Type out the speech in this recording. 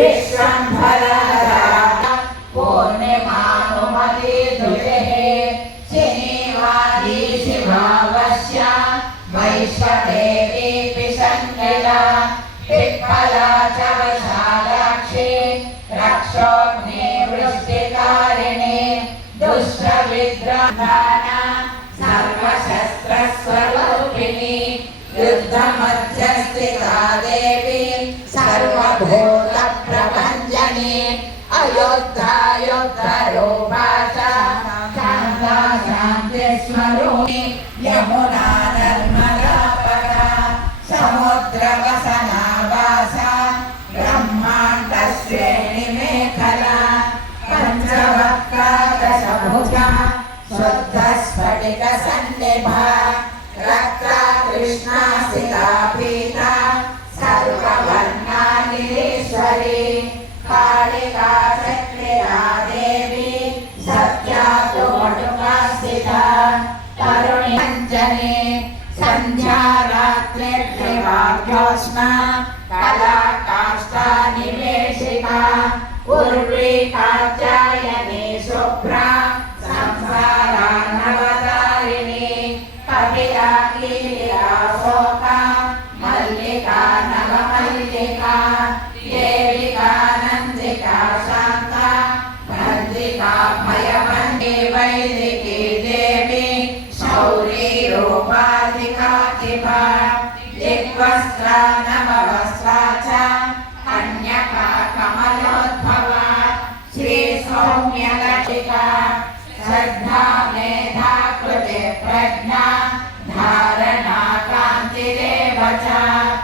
विश्वम्भरा पूर्णिमानुमती दुषेः शनिवारी शिभावस्य वैश्वदेवी पिशङ्गिला पिप्पला च वैशालाक्षी रक्षोग्नि वृष्टिकारिणी दुष्टविद्राधाना सर्वशस्त्रस्वरूपिणी युद्धमध्यस्थिता देवी सर्वभूतप्रभञ्जनी अयोध्यायोद्धरूपा च शान्ता शान्तिस्वरूपिणी यमुना नर्मदापरा समुद्रवसना वासा ब्रह्माण्डश्रेणिमेखला पञ्चवक्त्रादशभुजा शुद्धस्फटिकसन्निभा रक्ता कृष्णा सिता पीता सर्ववर्णानीश्वरी कालिका शक्तिदा देवी सत्या तु वटुका स्थिता तरुणी अञ्जनी संध्या रात्रिर्दिवाज्योत्स्ना कला काष्ठा निवेशिता उर्वी कात्यायनी शुभ्रा संसारार्णवतारिणी कपिला कीलिया शोका मल्लिका नवमल्लिका देविका नन्दिका शान्ता नन्दिका भयमन्ये वैदिकी देवी शौरी रूपाधिका दिग्वस्त्रा नमः